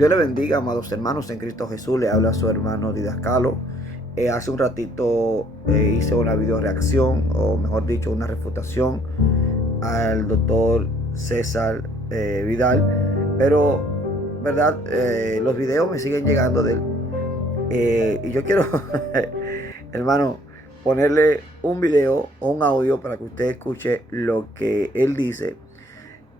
Dios le bendiga, amados hermanos en Cristo Jesús. Le habla su hermano Didascalo. Hace un ratito hice una video reacción, o mejor dicho, una refutación al doctor César Vidal. Pero, ¿verdad? Los videos me siguen llegando de él. Y yo quiero, hermano, ponerle un video o un audio para que usted escuche lo que él dice.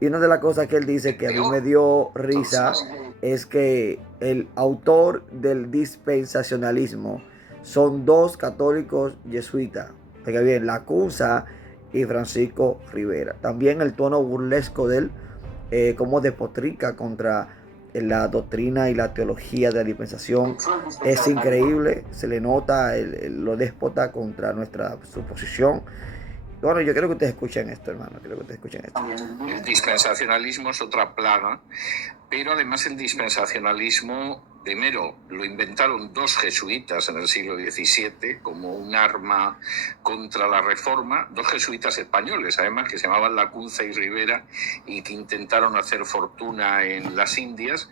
Y una de las cosas que él dice que a mí me dio risa es que el autor del dispensacionalismo son dos católicos jesuitas. Oiga bien, Lacunza y Francisco Rivera. También el tono burlesco de él, cómo despotrica contra la doctrina y la teología de la dispensación, es increíble. Se le nota lo déspota contra nuestra suposición. Bueno, yo quiero que ustedes escuchen esto, hermano. Quiero que ustedes escuchen esto. El dispensacionalismo es otra plaga, pero además el dispensacionalismo, primero, lo inventaron dos jesuitas en el siglo XVII como un arma contra la Reforma, dos jesuitas españoles, además, que se llamaban Lacunza y Rivera y que intentaron hacer fortuna en las Indias.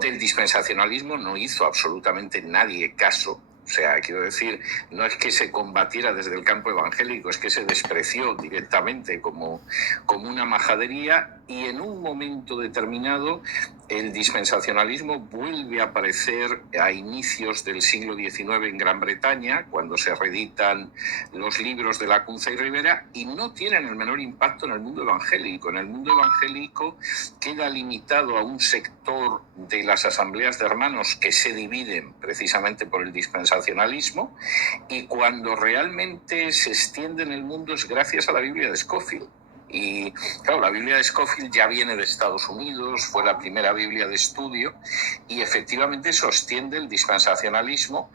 Del dispensacionalismo no hizo absolutamente nadie caso. O sea, quiero decir, no es que se combatiera desde el campo evangélico, es que se despreció directamente como una majadería, y en un momento determinado el dispensacionalismo vuelve a aparecer a inicios del siglo XIX en Gran Bretaña, cuando se reeditan los libros de Lacunza y Rivera, y no tienen el menor impacto en el mundo evangélico. En el mundo evangélico queda limitado a un sector de las asambleas de hermanos que se dividen precisamente por el dispensacionalismo, y cuando realmente se extiende en el mundo es gracias a la Biblia de Scofield. Y claro, la Biblia de Scofield ya viene de Estados Unidos, fue la primera Biblia de estudio, y efectivamente sostiene el dispensacionalismo,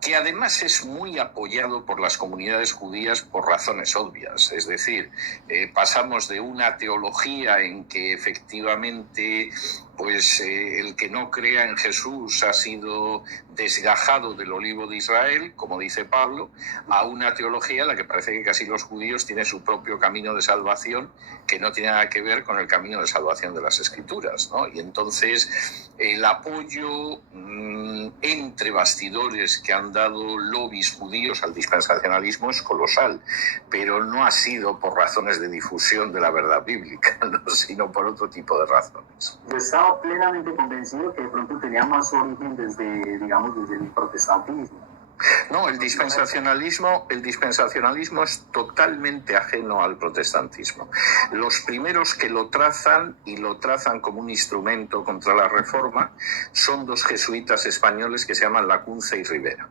que además es muy apoyado por las comunidades judías por razones obvias. Es decir, pasamos de una teología en que efectivamente el que no crea en Jesús ha sido desgajado del olivo de Israel, como dice Pablo, a una teología en la que parece que casi los judíos tienen su propio camino de salvación, que no tiene nada que ver con el camino de salvación de las Escrituras, ¿no? Y entonces el apoyo entre bastidores que han dado lobbies judíos al dispensacionalismo es colosal, pero no ha sido por razones de difusión de la verdad bíblica, ¿no? Sino por otro tipo de razones. Yo estaba plenamente convencido que de pronto tenía más origen desde el protestantismo. No, el dispensacionalismo es totalmente ajeno al protestantismo. Los primeros que lo trazan, y lo trazan como un instrumento contra la Reforma, son dos jesuitas españoles que se llaman Lacunza y Rivera.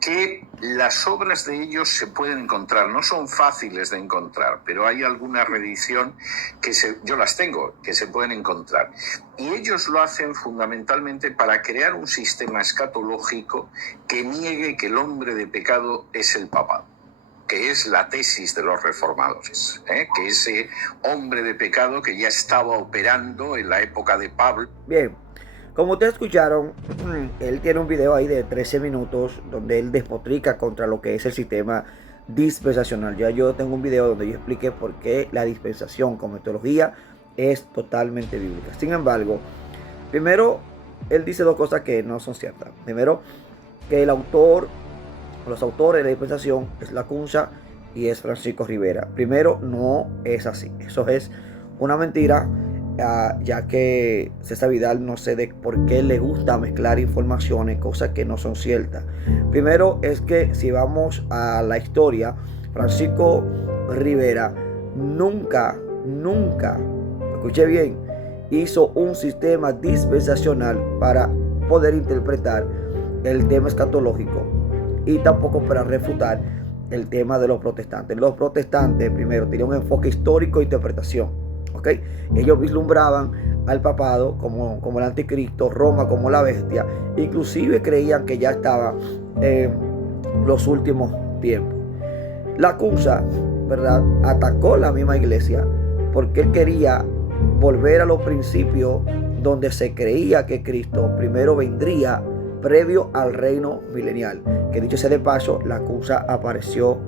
Que las obras de ellos se pueden encontrar, no son fáciles de encontrar, pero hay alguna reedición yo las tengo, que se pueden encontrar. Y ellos lo hacen fundamentalmente para crear un sistema escatológico que niegue que el hombre de pecado es el papado, que es la tesis de los reformadores, que ese hombre de pecado que ya estaba operando en la época de Pablo. Bien. Como ustedes escucharon, él tiene un video ahí de 13 minutos donde él despotrica contra lo que es el sistema dispensacional. Ya yo tengo un video donde yo expliqué por qué la dispensación como metodología es totalmente bíblica. Sin embargo, primero, él dice dos cosas que no son ciertas. Primero, que los autores de la dispensación es Lacunza y es Francisco Rivera. Primero, no es así. Eso es una mentira. Ya que César Vidal, no sé de por qué le gusta mezclar informaciones, cosas que no son ciertas. Primero es que si vamos a la historia, Francisco Rivera nunca, escuché bien, hizo un sistema dispensacional para poder interpretar el tema escatológico, y tampoco para refutar el tema de los protestantes. Los protestantes primero tenían un enfoque histórico e interpretación. ¿Okay? Ellos vislumbraban al papado como el anticristo, Roma como la bestia, inclusive creían que ya estaba en los últimos tiempos. Lacunza, ¿verdad?, atacó la misma iglesia porque él quería volver a los principios donde se creía que Cristo primero vendría previo al reino milenial, que dicho sea de paso, Lacunza apareció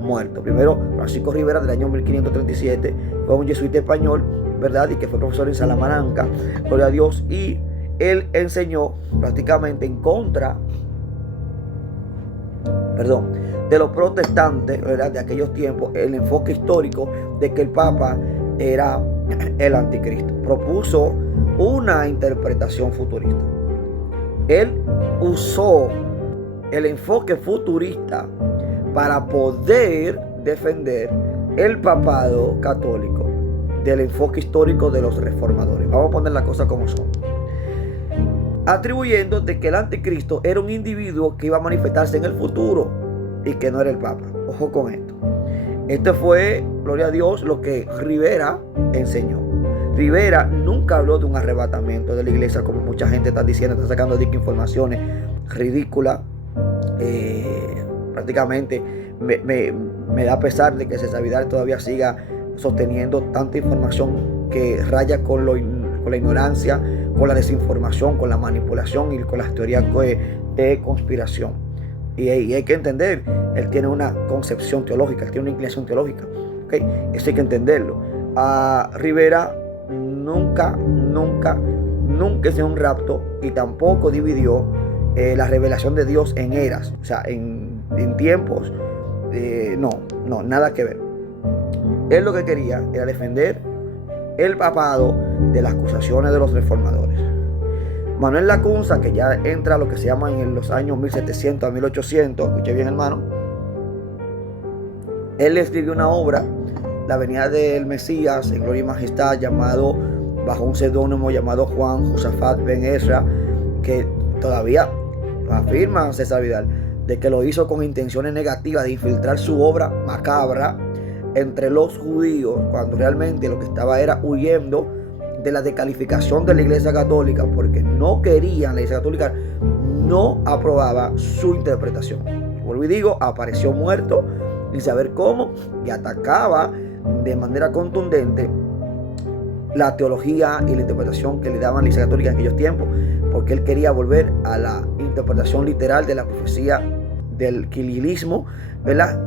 muerto. Primero, Francisco Rivera, del año 1537, fue un jesuita español, ¿verdad?, y que fue profesor en Salamanca, gloria a Dios, y él enseñó prácticamente en contra, de los protestantes, ¿verdad?, de aquellos tiempos, el enfoque histórico de que el Papa era el anticristo. Propuso una interpretación futurista. Él usó el enfoque futurista para poder defender el papado católico del enfoque histórico de los reformadores. Vamos a poner las cosas como son, atribuyendo de que el anticristo era un individuo que iba a manifestarse en el futuro y que no era el Papa. Ojo con esto. Esto fue, gloria a Dios, lo que Rivera enseñó. Rivera nunca habló de un arrebatamiento de la iglesia, como mucha gente está diciendo, está sacando informaciones ridículas. Prácticamente me da pesar de que César Vidal todavía siga sosteniendo tanta información que raya con la ignorancia, con la desinformación, con la manipulación y con las teorías de conspiración. Y hay que entender, él tiene una concepción teológica, él tiene una inclinación teológica, ¿okay? Eso hay que entenderlo. A Rivera nunca hizo un rapto y tampoco dividió la revelación de Dios en eras, o sea, en tiempos. No, nada que ver. Él lo que quería era defender el papado de las acusaciones de los reformadores. Manuel Lacunza, que ya entra a lo que se llama en los años 1700 a 1800, escuché bien, hermano, él escribió una obra, La venida del Mesías en gloria y majestad, llamado bajo un seudónimo llamado Juan Josafat Ben Ezra, que todavía afirma César Vidal de que lo hizo con intenciones negativas de infiltrar su obra macabra entre los judíos, cuando realmente lo que estaba era huyendo de la descalificación de la Iglesia Católica, porque no querían, la Iglesia Católica no aprobaba su interpretación. Vuelvo y digo, apareció muerto sin saber cómo y atacaba de manera contundente la teología y la interpretación que le daban la Iglesia Católica en aquellos tiempos, porque él quería volver a la interpretación literal de la profecía del quililismo, ¿verdad?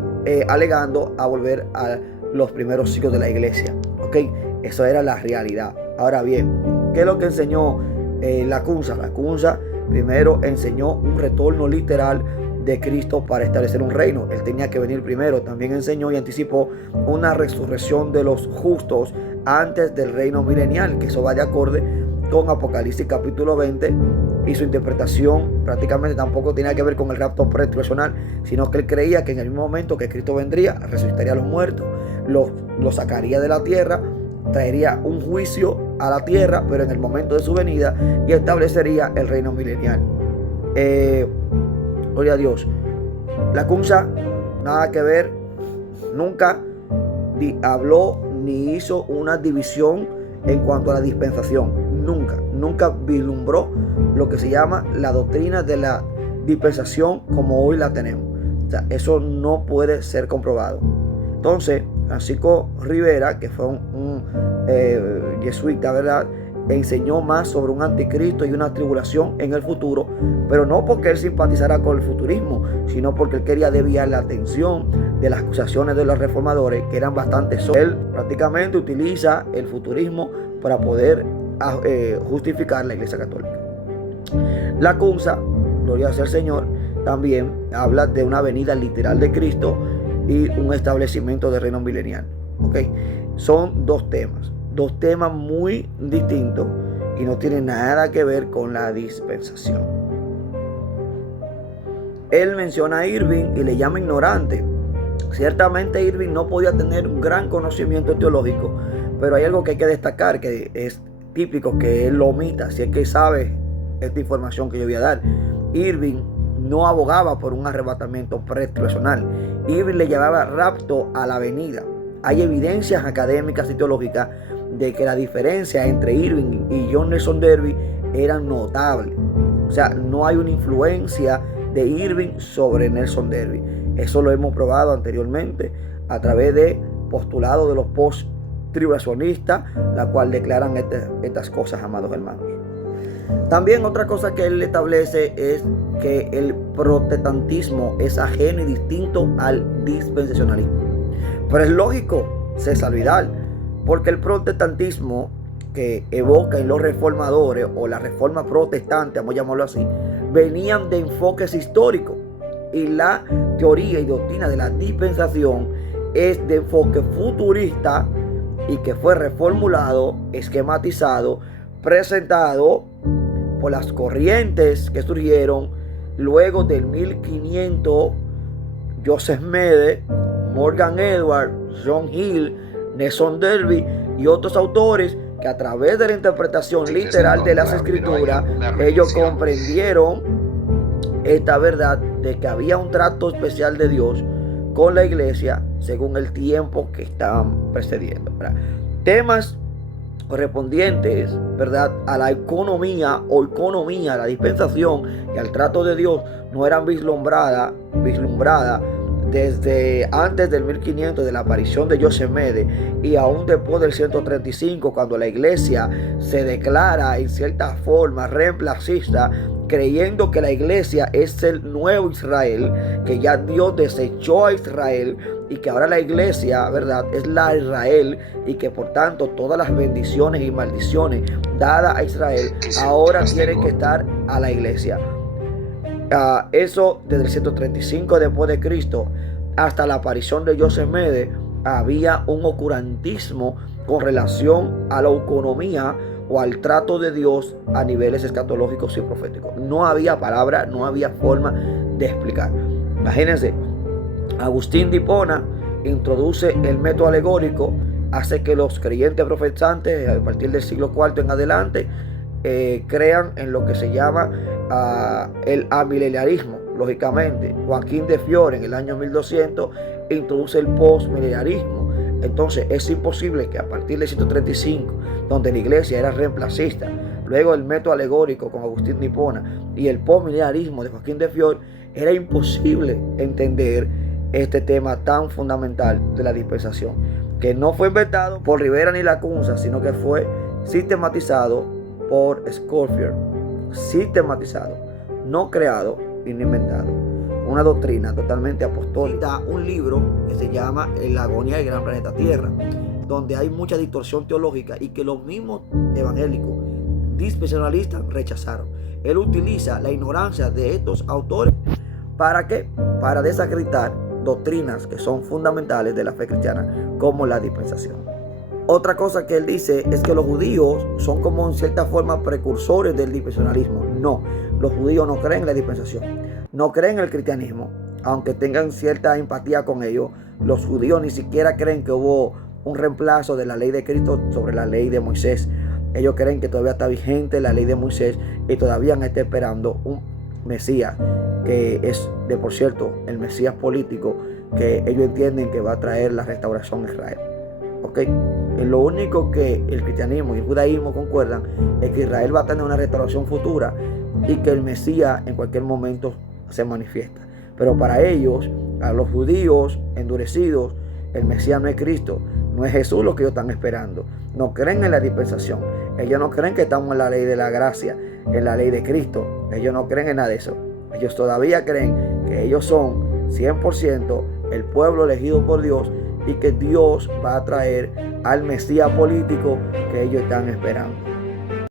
Alegando a volver a los primeros siglos de la iglesia. ¿Ok? Eso era la realidad. Ahora bien, ¿qué es lo que enseñó Lacunza? Lacunza primero enseñó un retorno literal de Cristo para establecer un reino. Él tenía que venir primero. También enseñó y anticipó una resurrección de los justos antes del reino milenial, que eso va de acorde con Apocalipsis capítulo 20, y su interpretación prácticamente tampoco tenía que ver con el rapto pretribulacional, sino que él creía que en el mismo momento que Cristo vendría, resucitaría a los muertos, los sacaría de la tierra, traería un juicio a la tierra, pero en el momento de su venida, y establecería el reino milenial. Gloria a Dios. Lacunza, nada que ver, nunca habló ni hizo una división en cuanto a la dispensación. Nunca vislumbró lo que se llama la doctrina de la dispensación como hoy la tenemos. O sea, eso no puede ser comprobado. Entonces, Francisco Rivera, que fue un jesuita, ¿verdad?, enseñó más sobre un anticristo y una tribulación en el futuro, pero no porque él simpatizara con el futurismo, sino porque él quería desviar la atención de las acusaciones de los reformadores, que eran bastante sólidas. Él prácticamente utiliza el futurismo para poder justificar la Iglesia Católica. Lacunza, gloria sea al Señor, también habla de una venida literal de Cristo y un establecimiento de reino milenial. ¿Okay? Son dos temas muy distintos y no tienen nada que ver con la dispensación. Él menciona a Irving y le llama ignorante. Ciertamente Irving no podía tener un gran conocimiento teológico, pero hay algo que hay que destacar, que es típico que él lo omita, si es que sabe esta información que yo voy a dar. Irving no abogaba por un arrebatamiento pretribulacional. Irving le llamaba rapto a la venida. Hay evidencias académicas y teológicas de que la diferencia entre Irving y John Nelson Darby eran notables. O sea, no hay una influencia de Irving sobre Nelson Darby. Eso lo hemos probado anteriormente a través de postulados de los post-tribulacionistas, la cual declaran estas cosas, amados hermanos. También otra cosa que él establece es que el protestantismo es ajeno y distinto al dispensacionalismo. Pero es lógico, César Vidal, porque el protestantismo que evocan los reformadores o la reforma protestante, vamos a llamarlo así, venían de enfoques históricos. Y la teoría y doctrina de la dispensación es de enfoque futurista y que fue reformulado, esquematizado, presentado por las corrientes que surgieron luego del 1500, Joseph Smith, Morgan Edwards, John Hill, Nelson Darby y otros autores que a través de la interpretación literal de las escrituras, ellos comprendieron esta verdad de que había un trato especial de Dios con la iglesia según el tiempo que estaban precediendo, ¿verdad? Temas correspondientes, ¿verdad?, a la economía, la dispensación y al trato de Dios no eran vislumbradas desde antes del 1500, de la aparición de Joseph Smith, y aún después del 135, cuando la iglesia se declara en cierta forma reemplacista, creyendo que la iglesia es el nuevo Israel, que ya Dios desechó a Israel y que ahora la iglesia, ¿verdad?, es la Israel, y que por tanto todas las bendiciones y maldiciones dadas a Israel ahora tienen que estar a la iglesia. Eso desde el 135 después de Cristo hasta la aparición de Joseph Smith había un oscurantismo con relación a la economía o al trato de Dios a niveles escatológicos y proféticos. No había palabra, no había forma de explicar. Imagínense, Agustín de Hipona introduce el método alegórico, hace que los creyentes profesantes a partir del siglo IV en adelante crean en lo que se llama el amileniarismo. Lógicamente, Joaquín de Fiore en el año 1200 introduce el postmileniarismo. Entonces es imposible que a partir del 135, donde la iglesia era reemplacista, luego el método alegórico con Agustín de Hipona y el postmileniarismo de Joaquín de Fiore, era imposible entender este tema tan fundamental de la dispensación, que no fue inventado por Rivera ni Lacunza, sino que fue sistematizado por Scofield. Sistematizado, no creado ni inventado. Una doctrina totalmente apostólica. Un libro que se llama La agonía del gran planeta Tierra, donde hay mucha distorsión teológica y que los mismos evangélicos dispensacionalistas rechazaron. Él utiliza la ignorancia de estos autores ¿para qué? Para desacreditar doctrinas que son fundamentales de la fe cristiana, como la dispensación. Otra cosa que él dice es que los judíos son como en cierta forma precursores del dispensacionalismo. No, los judíos no creen en la dispensación, no creen en el cristianismo, aunque tengan cierta empatía con ellos. Los judíos ni siquiera creen que hubo un reemplazo de la ley de Cristo sobre la ley de Moisés. Ellos creen que todavía está vigente la ley de Moisés y todavía está esperando un Mesías, que es, de por cierto, el Mesías político que ellos entienden que va a traer la restauración a Israel. ¿Ok? En lo único que el cristianismo y el judaísmo concuerdan es que Israel va a tener una restauración futura y que el Mesías en cualquier momento se manifiesta. Pero para ellos, a los judíos endurecidos, el Mesías no es Cristo, no es Jesús lo que ellos están esperando. No creen en la dispensación. Ellos no creen que estamos en la ley de la gracia, en la ley de Cristo. Ellos no creen en nada de eso. Ellos todavía creen que ellos son 100% el pueblo elegido por Dios y que Dios va a traer al Mesías político que ellos están esperando.